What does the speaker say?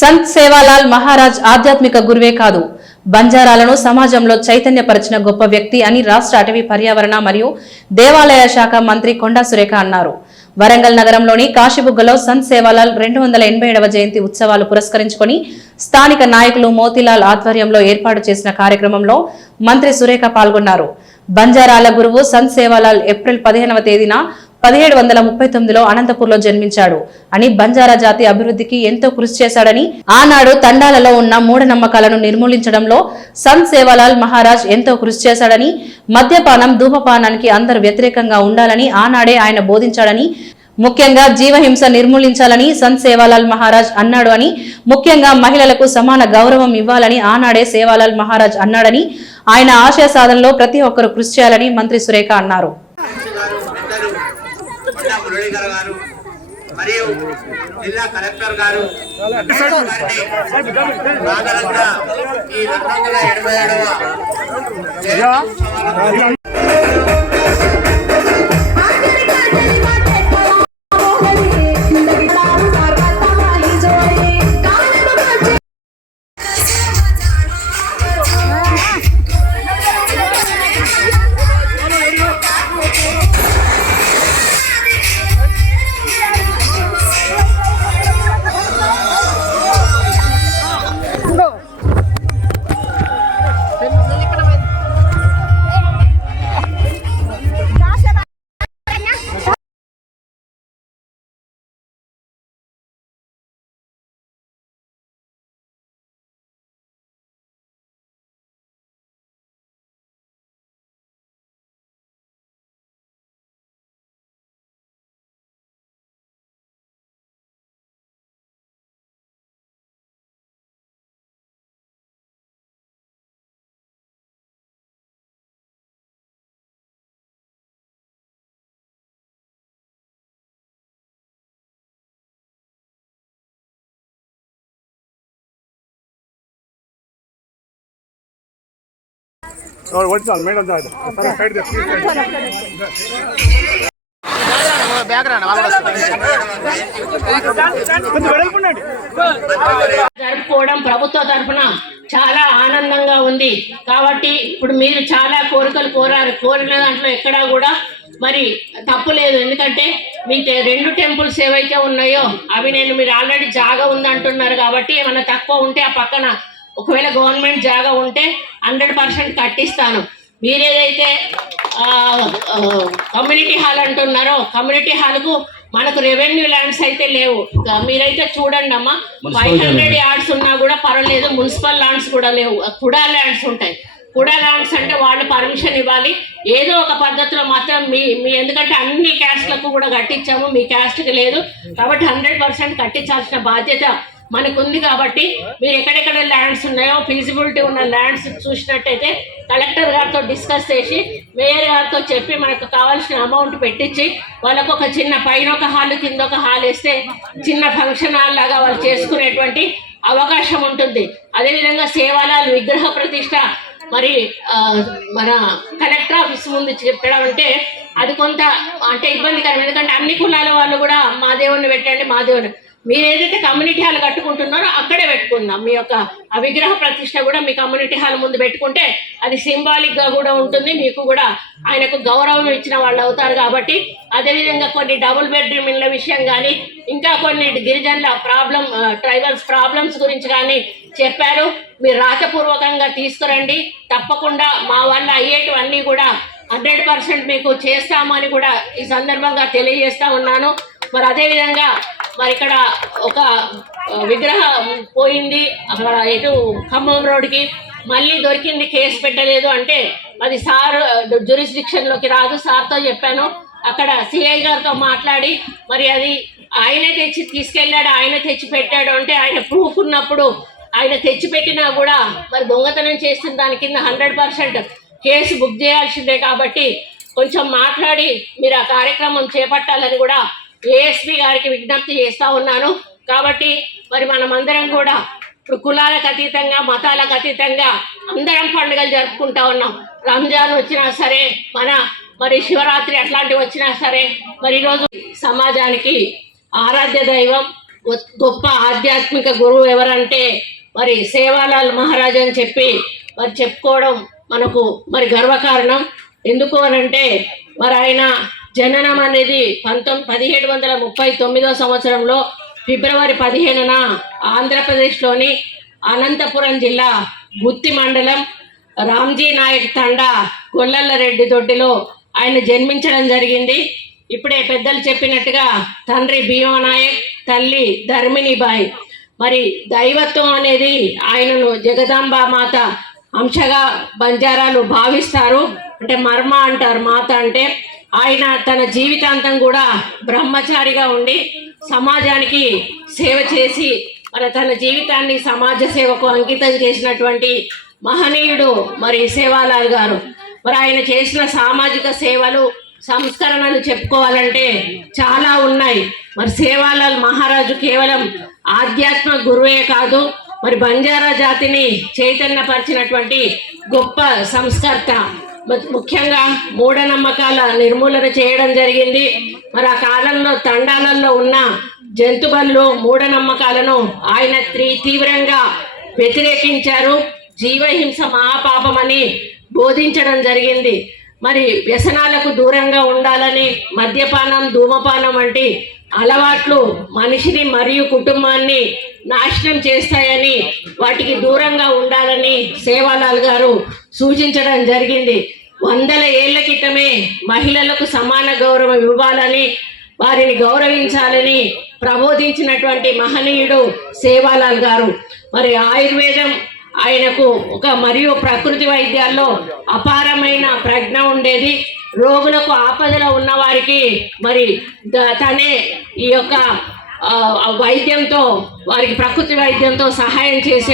సంత్ సేవాలాల్ మహారాజ్ ఆధ్యాత్మిక గురువే కాదు, బంజారాలను సమాజంలో చైతన్యపరిచిన గొప్ప వ్యక్తి అని రాష్ట్ర అటవీ పర్యావరణ మరియు దేవాలయ శాఖ మంత్రి కొండా సురేఖ అన్నారు. వరంగల్ నగరంలోని కాశీబుగ్గలో సంత్ సేవాలాల్ 287వ జయంతి ఉత్సవాలు పురస్కరించుకొని స్థానిక నాయకులు మోతీలాల్ ఆధ్వర్యంలో ఏర్పాటు చేసిన కార్యక్రమంలో మంత్రి సురేఖ పాల్గొన్నారు. బంజారాల గురువు సంత్ సేవాలాల్ ఏప్రిల్ 15వ తేదీన 1739లో అనంతపూర్లో జన్మించాడు అని, బంజారా జాతి అభివృద్ధికి ఎంతో కృషి చేశాడని, ఆనాడు తండాలలో ఉన్న మూఢనమ్మకాలను నిర్మూలించడంలో సంత్ సేవాలాల్ మహారాజ్ ఎంతో కృషి చేశాడని, మద్యపానం ధూమపానానికి అందరూ వ్యతిరేకంగా ఉండాలని ఆనాడే ఆయన బోధించాడని, ముఖ్యంగా జీవహింస నిర్మూలించాలని సంత్ సేవాలాల్ మహారాజ్ అన్నాడు అని, ముఖ్యంగా మహిళలకు సమాన గౌరవం ఇవ్వాలని ఆనాడే సేవాలాల్ మహారాజ్ అన్నాడని, ఆయన ఆశయ సాధనలో ప్రతి ఒక్కరూ కృషి చేయాలని మంత్రి సురేఖ అన్నారు. మరియు జిల్లా కలెక్టర్ గారు ఈ 287వ జరుపుకోవడం ప్రభుత్వ తరఫున చాలా ఆనందంగా ఉంది. కాబట్టి ఇప్పుడు మీరు చాలా కోరికలు కోరిన దాంట్లో ఎక్కడా కూడా మరి తప్పు లేదు. ఎందుకంటే మీ 2 టెంపుల్స్ ఏవైతే ఉన్నాయో అవి మీరు ఆల్రెడీ జాగా ఉందంటున్నారు. కాబట్టి ఏమన్నా తక్కువ ఉంటే ఆ పక్కన ఒకవేళ గవర్నమెంట్ జాగా ఉంటే 100% కట్టిస్తాను. మీరేదైతే కమ్యూనిటీ హాల్ అంటున్నారో కమ్యూనిటీ హాల్కు మనకు రెవెన్యూ ల్యాండ్స్ అయితే లేవు. మీరైతే చూడండి అమ్మా, 500 యార్డ్స్ ఉన్నా కూడా పర్వాలేదు. మున్సిపల్ ల్యాండ్స్ కూడా లేవు, కుడా ల్యాండ్స్ ఉంటాయి. కుడా ల్యాండ్స్ అంటే వాళ్ళు పర్మిషన్ ఇవ్వాలి. ఏదో ఒక పద్ధతిలో మాత్రం మీ ఎందుకంటే అన్ని క్యాస్ట్లకు కూడా కట్టించాము, మీ క్యాస్ట్కి లేదు. కాబట్టి 100% కట్టించాల్సిన బాధ్యత మనకుంది. కాబట్టి మీరు ఎక్కడెక్కడ ల్యాండ్స్ ఉన్నాయో ఫీజిబిలిటీ ఉన్న ల్యాండ్స్ చూసినట్టయితే కలెక్టర్ గారితో డిస్కస్ చేసి మేయర్ గారితో చెప్పి మనకు కావాల్సిన అమౌంట్ పెట్టించి వాళ్ళకు ఒక చిన్న పైన ఒక హాల్ కింద ఒక హాల్ వేస్తే చిన్న ఫంక్షన్ హాల్ లాగా వాళ్ళు చేసుకునేటువంటి అవకాశం ఉంటుంది. అదేవిధంగా సేవాలాల్ విగ్రహ ప్రతిష్ట మరి మన కలెక్టర్ ఆఫీస్ ముందు చెప్పడం అంటే అది కొంత అంటే ఇబ్బందికరం. ఎందుకంటే అన్ని కులాల వాళ్ళు కూడా మా దేవుణ్ణి పెట్టండి, మా దేవుని మీరు ఏదైతే కమ్యూనిటీ హాల్ కట్టుకుంటున్నారో అక్కడే పెట్టుకుందాం. మీ యొక్క ఆ విగ్రహ ప్రతిష్ట కూడా మీ కమ్యూనిటీ హాల్ ముందు పెట్టుకుంటే అది సింబాలిక్గా కూడా ఉంటుంది, మీకు కూడా ఆయనకు గౌరవం ఇచ్చిన వాళ్ళు అవుతారు. కాబట్టి అదేవిధంగా కొన్ని డబుల్ బెడ్రూమ్ ఇళ్ళ విషయం కానీ ఇంకా కొన్ని గిరిజనుల ట్రైబల్స్ ప్రాబ్లమ్స్ గురించి కానీ చెప్పారు. మీరు రాతపూర్వకంగా తీసుకురండి. తప్పకుండా మా వల్ల అయ్యేటివన్నీ కూడా 100% మీకు చేస్తామని కూడా ఈ సందర్భంగా తెలియజేస్తా ఉన్నాను. మరి అదేవిధంగా మరి ఇక్కడ ఒక విగ్రహం పోయింది అక్కడ ఎటు ఖమ్మం రోడ్కి, మళ్ళీ దొరికింది, కేసు పెట్టలేదు అంటే అది సార్ జ్యూరిస్డిక్షన్లోకి రాదు. సార్తో చెప్పాను, అక్కడ సిఐ గారితో మాట్లాడి మరి అది ఆయనే తెచ్చి తీసుకెళ్ళాడు, ఆయన తెచ్చి పెట్టాడు అంటే ఆయన ప్రూఫ్ ఉన్నప్పుడు ఆయన తెచ్చిపెట్టినా కూడా మరి దొంగతనం చేసిన దాని కింద 100% కేసు బుక్ చేయాల్సిందే. కాబట్టి కొంచెం మాట్లాడి మీరు ఆ కార్యక్రమం చేపట్టాలని కూడా ఏఎస్పీ గారికి విజ్ఞప్తి చేస్తూ ఉన్నాను. కాబట్టి మరి మనమందరం కూడా ఇప్పుడు కులాలకు అతీతంగా మతాలకు అతీతంగా అందరం పండుగలు జరుపుకుంటా ఉన్నాం. రంజాన్ వచ్చినా సరే మరి శివరాత్రి అట్లాంటివి వచ్చినా సరే మరి ఈరోజు సమాజానికి ఆరాధ్య దైవం గొప్ప ఆధ్యాత్మిక గురువు ఎవరంటే మరి సేవాలాల్ మహారాజ్ అని చెప్పి మరి చెప్పుకోవడం మనకు మరి గర్వకారణం. ఎందుకు అనంటే మరి ఆయన జననం అనేది 1739 సంవత్సరంలో ఫిబ్రవరి 15న ఆంధ్రప్రదేశ్లోని అనంతపురం జిల్లా గుత్తి మండలం రామ్జీ నాయక్ తండా గొల్లలరెడ్డి దొడ్డిలో ఆయన జన్మించడం జరిగింది. ఇప్పుడే పెద్దలు చెప్పినట్టుగా తండ్రి భీమానాయక్, తల్లి ధర్మిణిబాయి. మరి దైవత్వం అనేది ఆయనను జగదాంబ మాత అంశగా బంజారాలు భావిస్తారు. అంటే మర్మ అంటారు మాత అంటే. ఆయన తన జీవితాంతం కూడా బ్రహ్మచారిగా ఉండి సమాజానికి సేవ చేసి మరి తన జీవితాన్ని సమాజ సేవకు అంకితం చేసినటువంటి మహనీయుడు మరి సేవాలాల్ గారు. మరి ఆయన చేసిన సామాజిక సేవలు, సంస్కరణలు చెప్పుకోవాలంటే చాలా ఉన్నాయి. మరి సేవాలాల్ మహారాజు కేవలం ఆధ్యాత్మ గురువే కాదు, మరి బంజారా జాతిని చైతన్యపరిచినటువంటి గొప్ప సంస్కర్త. ముఖ్యంగా మూఢనమ్మకాల నిర్మూలన చేయడం జరిగింది. మరి ఆ కాలంలో తండాలలో ఉన్న జంతుబళ్ళు, మూఢనమ్మకాలను ఆయన తీవ్రంగా వ్యతిరేకించారు. జీవహింస మహాపాపమని బోధించడం జరిగింది. మరి వ్యసనాలకు దూరంగా ఉండాలని, మద్యపానం, ధూమపానం వంటి అలవాట్లు మనిషిని మరియు కుటుంబాన్ని నాశనం చేస్తాయని, వాటికి దూరంగా ఉండాలని సేవాలాల్ గారు సూచించడం జరిగింది. 100 ఏళ్ల క్రితమే మహిళలకు సమాన గౌరవం ఇవ్వాలని, వారిని గౌరవించాలని ప్రబోధించినటువంటి మహనీయుడు సేవాలాల్ గారు. మరి ఆయుర్వేదం ఆయనకు మరియు ప్రకృతి వైద్యాల్లో అపారమైన ప్రజ్ఞ ఉండేది. రోగులకు ఆపదలో ఉన్న వారికి మరి తనే ఈ యొక్క వైద్యంతో, వారికి ప్రకృతి వైద్యంతో సహాయం చేసే